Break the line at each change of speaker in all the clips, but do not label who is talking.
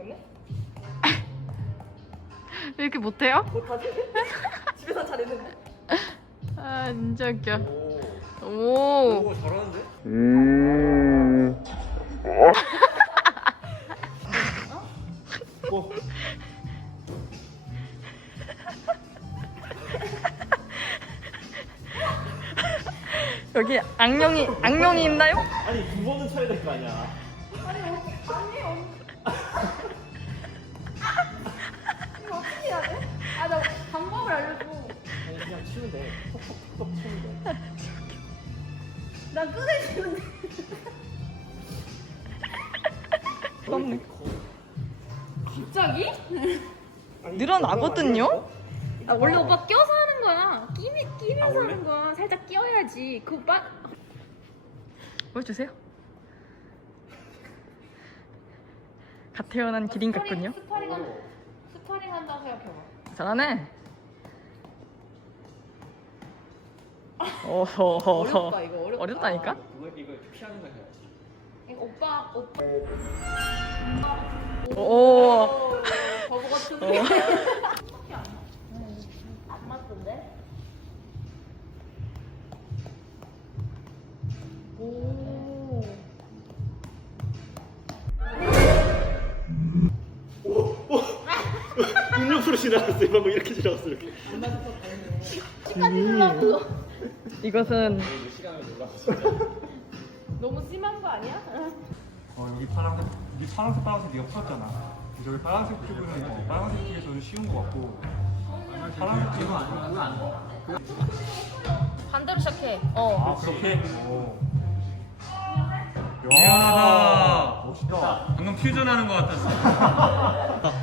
못하겠네?
왜 이렇게 못해요?
못하지? 집에서 잘했는데.
아 진짜 웃겨. 오.
오 잘하는데?
여기 악령이 있나요?
아니 두 번은 쳐야 될 거 아니야.
이거 어떻게 해야 돼? 아, 나 방법을 알려줘.
아니 그냥 치면 돼. 톡톡톡 치면 돼.
난 끄내주는데. 갑자기?
늘어나거든요?
아, 원래 오빠 껴서 하는 거야. 끼면서
원래?
하는 거야. 살짝 끼어야지. 그 오빠.
보여주세요. 갓 태어난 기린 같군요.
스파링 한다고 생각해봐.
잘하네. 어허허허.
어렵다, 이거 어렵다.
어렵다니까?
이거 피하는 거 해야지.
이거 오빠.
오.
바보 같은데. 안 맞던데? 오.
음료수로 지나갔어요. 방금 이렇게 지나갔어 이렇게.
시간이 흘러도
이것은
시간을 몰랐어.
너무 심한 거 아니야?
여기 파란색, 빨간색 네가 풀었잖아. 저기 빨간색 쪽은 이제 빨간색 쪽에서는 쉬운 것 같고 파란색 쪽은 아니야.
반대로 시작해.
아 그렇게? 미안하다. 멋있다. 방금 퓨전하는 것 같았어.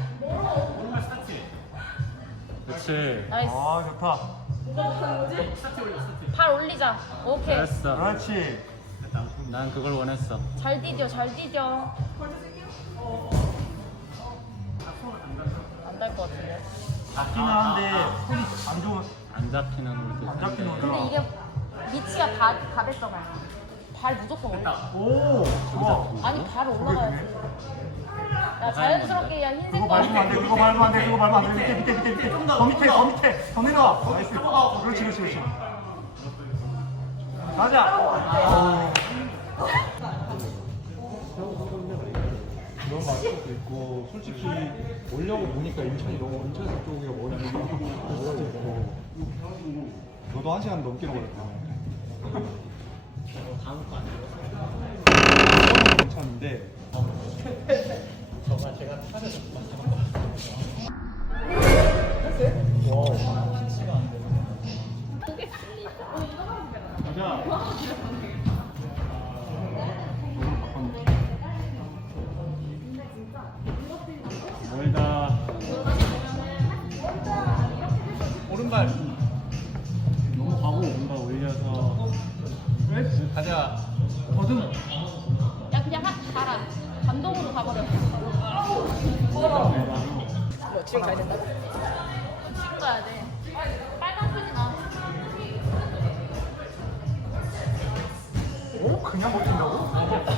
그렇지.
나이스.
아 좋다.
발 올리자. 오케이.
잘했어.
그렇지.
난 그걸 원했어.
잘 디뎌. 안 될 것 같은데.
잡기는 한데 손이 안 좋은,
안 잡히는 홀도.
안 잡히는
근데
거야.
이게 위치가 다 됐잖아. 발 무조건 올려.
오 좋아.
아니 발 올라가야지. 야 자연스럽게 야 흰색
그거
거.
밟으면 안 돼. 그거 밟으면 안 돼. 그거 밟으면 안 돼. 밑에. 더 밑에. 더 내려와. 나이스. 그렇지. 가자.
너무 맛있고 있고 솔직히 오려고 보니까 인천 쪽이가 머리 있고 너도 1시간 넘게 걸렸다. 괜찮은데
멀다. 오른발. 넘어가고 오른발 올려서. 가자. 거듭.
야 그냥 가라. 감동으로 가버려.
뭐 지금 가야 된다고?
지금 가야 돼. 빨간 편이 나.
오 그냥 못 뛴다고?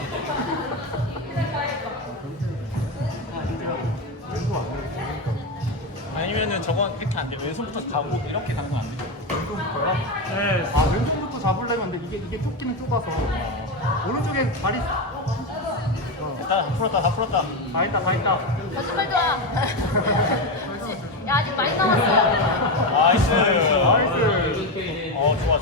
아니면은 저건 이렇게 안 돼. 왼손부터 가고 이렇게 가는 건 안 돼.
왼손부터요?
네.
아 왼손부터 잡으려면 근데 이게 좁기는 좁아서 오른쪽에 발이
다 풀었다.
다 있다.
거짓말 좋아. 그렇지. 야 아직 많이 남았어.
나이스.
나이스.
좋아.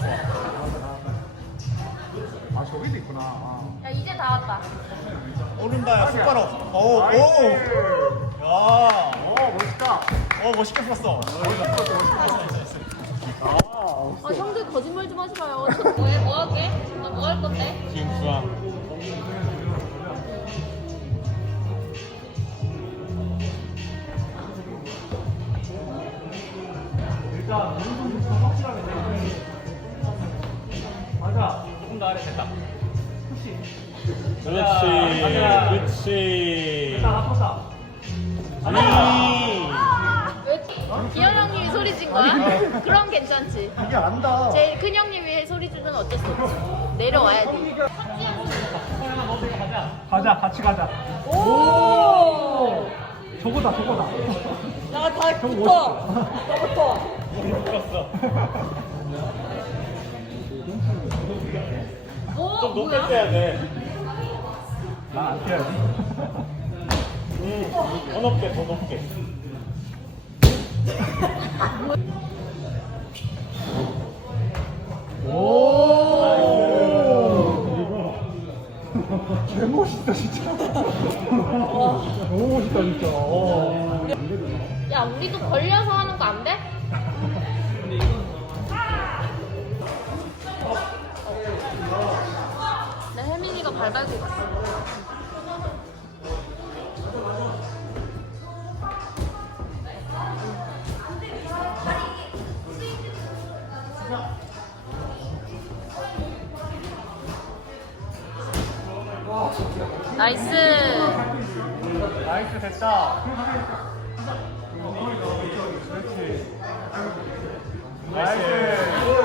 아 저기도 있구나.
야 이제 다 왔다.
오른발 손가락. 오.
나이스.
야.
오 멋있다.
멋있게 풀었어.
형들 거짓말 좀 하지 마요. 뭐 할게? 너 뭐 할 건데?
지금 중앙.
일단 왼손부터 확실하게 내리고 맞아.
조금 더 아래 됐다.
가자.
그렇지.
됐다 나쁘다.
왜 기현 형님이 소리 진 거야? 그럼 괜찮지.
이게 안다.
제일 큰 형님이 소리 주면 어쩔 수 없지. 내려와야 돼.
가자 같이 가자.
오!
저거다 저거다.
야다
형
붙어.
멋있어.
다 붙어.
오,
좀 높게
뭐야?
떼야 돼.
나안 뛰어야지.
더 높게, 더 높게.
개 멋있다 진짜. 너무 멋있다 진짜.
야, 우리도 걸려서 하는 거 안 돼? 나 혜민이가 발발고 갔어. 나이스.
나이스, 됐다. 나이스.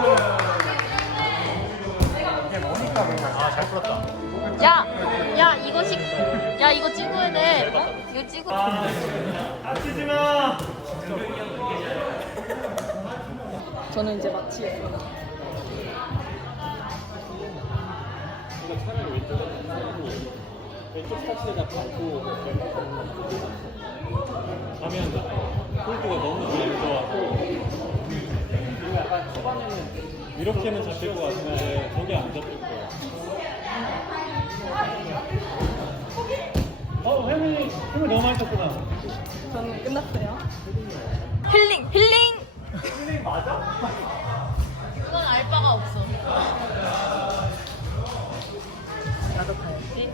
이게 뭐니까 그런 거야. 아, 잘 풀었다.
야, 야, 이거 찍어야 돼. 어? 이거 찍어.
다치지 마.
저는 이제 마치예요.
왼쪽 타치에다 밟고 가면 폴드가 너무 잘 좋아하고 그리고 약간 초반에는 이렇게는 잡힐 것 같은데 거기 안 잡힐 거야. 혜민이 힘을 너무 많이 썼구나.
저는 끝났어요. 힐링 힐링.
그건 알 바가 없어.
나도 가야지.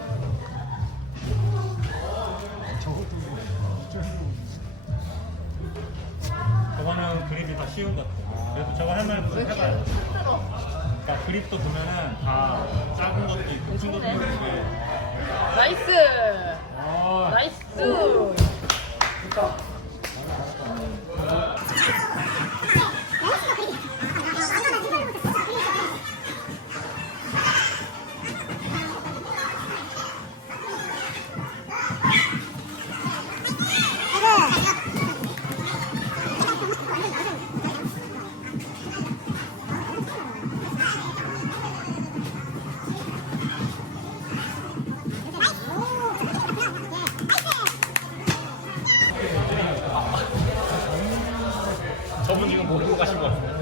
저거는 그립이 다 쉬운 것 같아. 그래도 저거 할만 해봐요. 그러니까 그립도 보면은 다 작은 것도 있고 큰 것도 있고.
나이스. 나이스.
저분 지금 모르고 가신 것 같아요.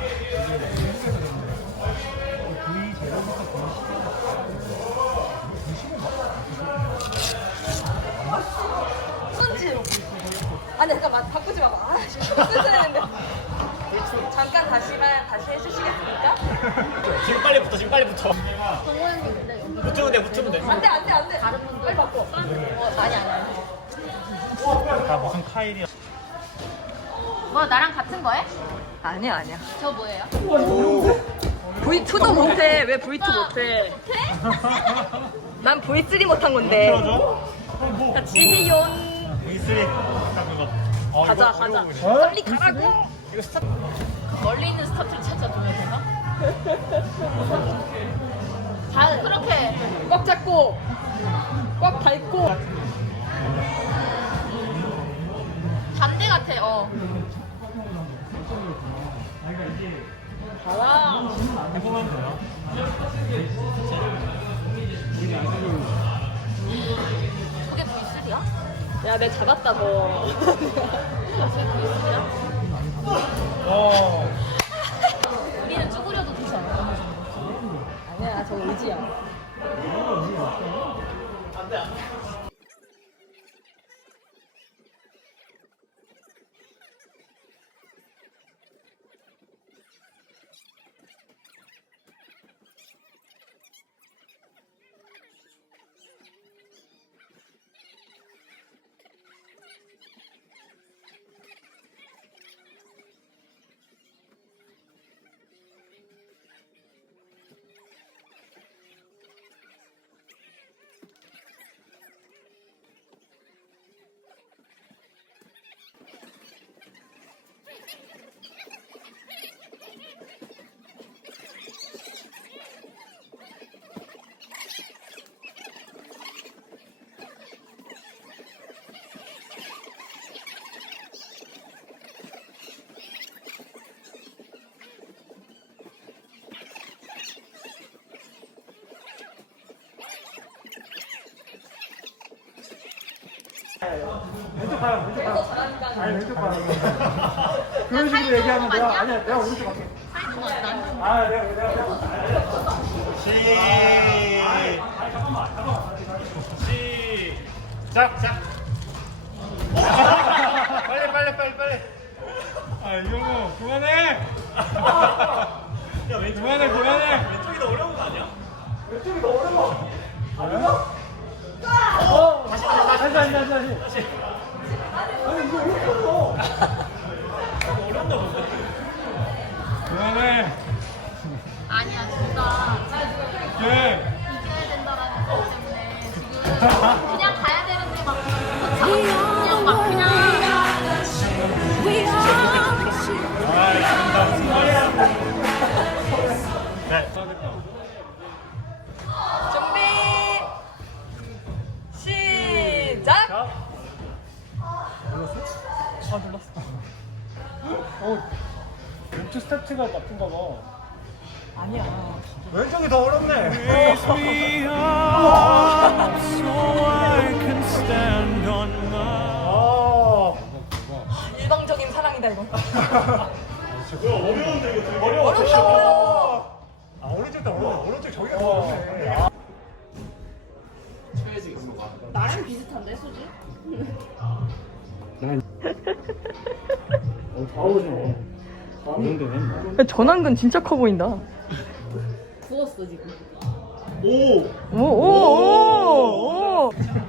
손지로. 아니 잠깐만 바꾸지 마봐. 아 지금 쓰셔야 되는데. 잠깐 다시 해주시겠습니까?
지금 빨리 붙어, 지금 빨리 붙어.
동호연인데 여기
붙으면 돼, 붙으면 돼.
안돼.
다른 분들
빨리 바꿔.
아니.
다 무슨 카일이야.
뭐 나랑 같은 거해?
아니야.
저 뭐예요?
V2도 못해. 왜 V2 못해? 난 V3 못한 건데.
틀어줘?
같이 해요.
V3. 딱 그거.
가자. 빨리 가라고.
이거 스타
멀리 있는 스타트를 찾아줘야 되나? 그렇게
꽉 잡고 꽉 밟고.
반대 같아.
가라.
해보면 돼요.
저게 V3야?
야, 내 잡았다 너.
우리는 쭈그려도 되지 않아?
아니야, 저거 의지야.
왼쪽 봐요, 왼쪽 봐요.
잘하니까.
아니, 왼쪽 봐요. 그런 식으로 얘기하면 내가, 아니야, 내가 오른쪽 갈게. 아, 내가. 시작. 빨리. 아, 이경호, 그만해. 그만해. 왼쪽이 더 어려운 거 아니야? 왼쪽이 더 어려워. 아니야? 다시. 아니, 이거 왜 어려워? 어려운가 보네. 그만해.
아니야, 둘 다
예.
이겨야 된다라는 것 때문에 지금 그냥 가야 되는데 막 그냥
준비 시작.
왼쪽 스텝트가 나쁜가 봐.
아니야.
왼쪽이 더 어렵네.
일방적인 사랑이다 이거.
어려운데 이거 되게
어렵다고요.
아, 오른쪽 저기가 더 어렵네.
나랑 비슷한데 소지?
전완근 진짜 커 보인다.
부었어 지금.
오.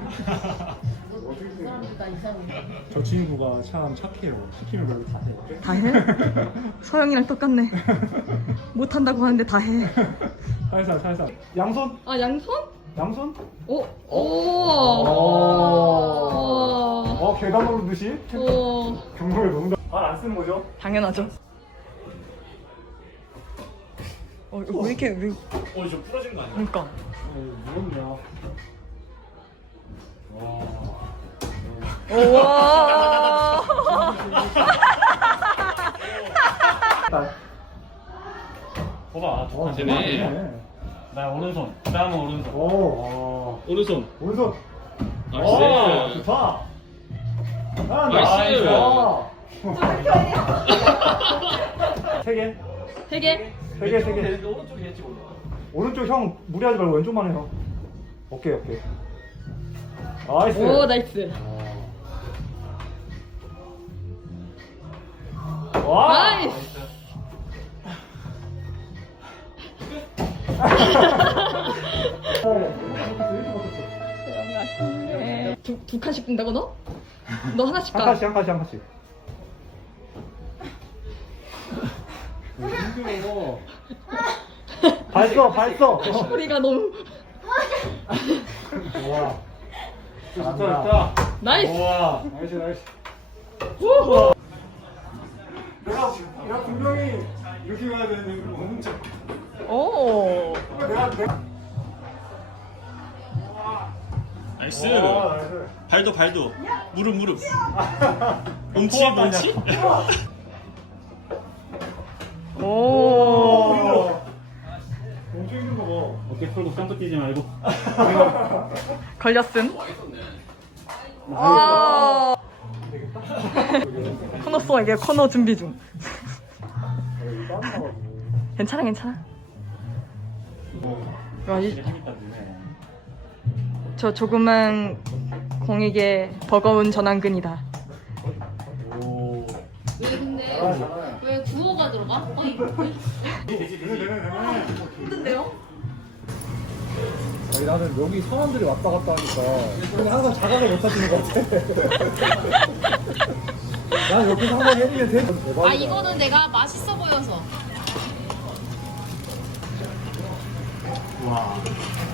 사람들 다 이상해.
저 친구가 참 착해요. 시키면 별로 다 해.
다 해? 서영이랑 똑같네. 못한다고 하는데 다 해.
살살. 양손.
아 양손?
양손.
오.
계단 오르듯이
오.
경로에 놓는다. 발 안 쓰는 거죠?
당연하죠. 이거 왜 이렇게 왜?
좀 부러진 거 아니야?
그러니까.
무섭냐.
우와.
봐봐, 되네. 나 오른손. 그 다음은 오른손. 오른손.
오른손.
나이스.
좋다.
나이스.
세 개.
세 개.
오른쪽이 했지 오늘.
오른쪽 형 무리하지 말고 왼쪽만 해요. 오케이. 나이스.
오 나이스.
와.
나이스. 두 칸씩 뜬다고 너? 너 하나씩 가.
한 칸씩.
힘들어.
발 써.
소리가 너무.
좋아.
좋다.
나이스.
우와. 나이스. 내가 분명히 이렇게 가야 되는데 너무 잘.
오.
내가
나이스.
나이스.
발도. 무릎. 몸치.
오.
엄청 힘든 거 봐.
어깨 풀고 쌍도 뛰지 말고.
걸렸음. 아. 코너 쏘 이게 코너 준비 중. 괜찮아. 저 조그만 공에게 버거운 전완근이다.
왜 근데 왜 구호가 들어가? 힘든데요?
아니, 나는 여기 사람들이 왔다 갔다 하니까 그냥 항상 자각을 못 하시는 것 같아. 난 옆에서 항상 해주면 돼. 대박이다.
아 이거는 내가 맛있어 보여서.
와.